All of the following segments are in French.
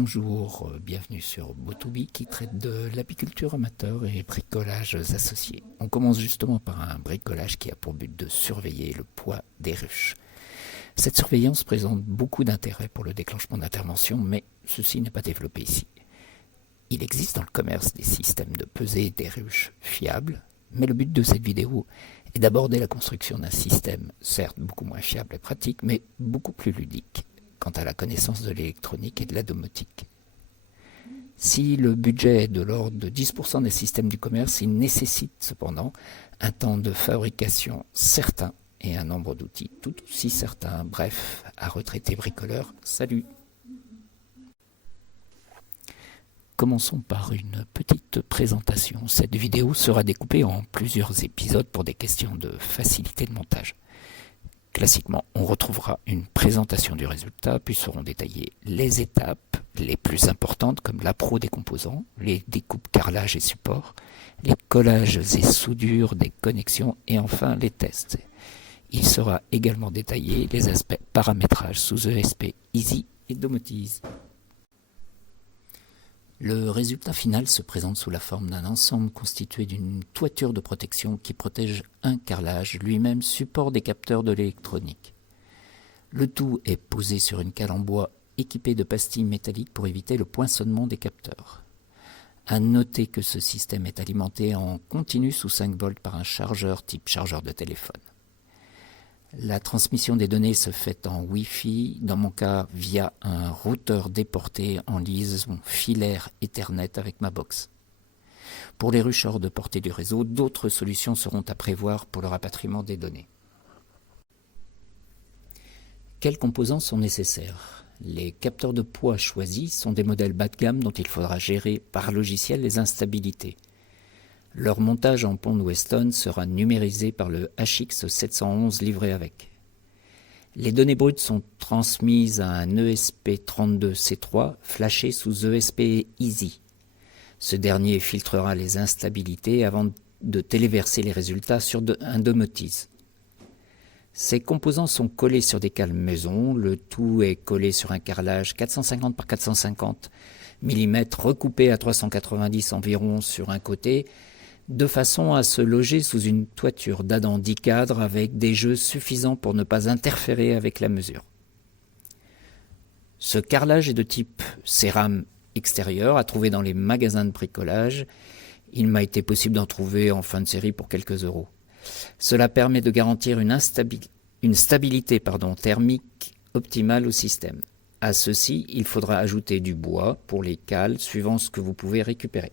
Bonjour, bienvenue sur Botobi qui traite de l'apiculture amateur et bricolages associés. On commence justement par un bricolage qui a pour but de surveiller le poids des ruches. Cette surveillance présente beaucoup d'intérêt pour le déclenchement d'interventions, mais ceci n'est pas développé ici. Il existe dans le commerce des systèmes de pesée des ruches fiables, mais le but de cette vidéo est d'aborder la construction d'un système, certes beaucoup moins fiable et pratique, mais beaucoup plus ludique quant à la connaissance de l'électronique et de la domotique. Si le budget est de l'ordre de 10% des systèmes du commerce, il nécessite cependant un temps de fabrication certain et un nombre d'outils tout aussi certains. Bref, à retraiter bricoleur, salut! Commençons par une petite présentation. Cette vidéo sera découpée en plusieurs épisodes pour des questions de facilité de montage. Classiquement, on retrouvera une présentation du résultat, puis seront détaillées les étapes les plus importantes comme l'appro des composants, les découpes carrelage et support, les collages et soudures des connexions et enfin les tests. Il sera également détaillé les aspects paramétrage sous ESP Easy et Domotiz. Le résultat final se présente sous la forme d'un ensemble constitué d'une toiture de protection qui protège un carrelage, lui-même support des capteurs de l'électronique. Le tout est posé sur une cale en bois équipée de pastilles métalliques pour éviter le poinçonnement des capteurs. À noter que ce système est alimenté en continu sous 5 volts par un chargeur type chargeur de téléphone. La transmission des données se fait en Wi-Fi, dans mon cas via un routeur déporté en liaison filaire Ethernet avec ma box. Pour les ruches hors de portée du réseau, d'autres solutions seront à prévoir pour le rapatriement des données. Quels composants sont nécessaires? Les capteurs de poids choisis sont des modèles bas de gamme dont il faudra gérer par logiciel les instabilités. Leur montage en pont Weston sera numérisé par le HX711 livré avec. Les données brutes sont transmises à un ESP32C3 flashé sous ESP Easy. Ce dernier filtrera les instabilités avant de téléverser les résultats sur un Domotiz. Ces composants sont collés sur des cales maison, le tout est collé sur un carrelage 450 par 450 mm recoupé à 390 environ sur un côté, de façon à se loger sous une toiture d'Adam 10 cadres avec des jeux suffisants pour ne pas interférer avec la mesure. Ce carrelage est de type cérame extérieur à trouver dans les magasins de bricolage. Il m'a été possible d'en trouver en fin de série pour quelques euros. Cela permet de garantir une stabilité thermique optimale au système. À ceci, il faudra ajouter du bois pour les cales suivant ce que vous pouvez récupérer.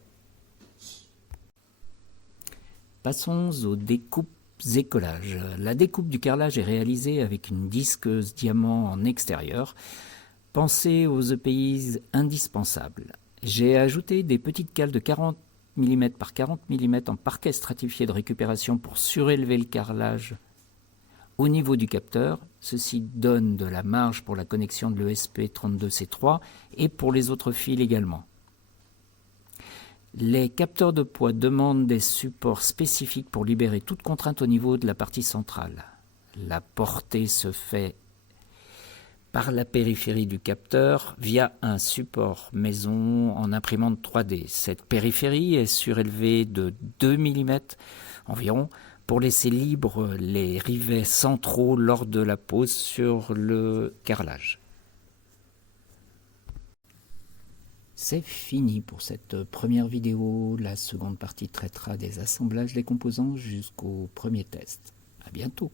Passons aux découpes et collages. La découpe du carrelage est réalisée avec une disqueuse diamant en extérieur. Pensez aux EPIs indispensables. J'ai ajouté des petites cales de 40 mm par 40 mm en parquet stratifié de récupération pour surélever le carrelage au niveau du capteur. Ceci donne de la marge pour la connexion de l'ESP32C3 et pour les autres fils également. Les capteurs de poids demandent des supports spécifiques pour libérer toute contrainte au niveau de la partie centrale. La portée se fait par la périphérie du capteur via un support maison en imprimante 3D. Cette périphérie est surélevée de 2 mm environ pour laisser libre les rivets centraux lors de la pose sur le carrelage. C'est fini pour cette première vidéo. La seconde partie traitera des assemblages des composants jusqu'au premier test. À bientôt.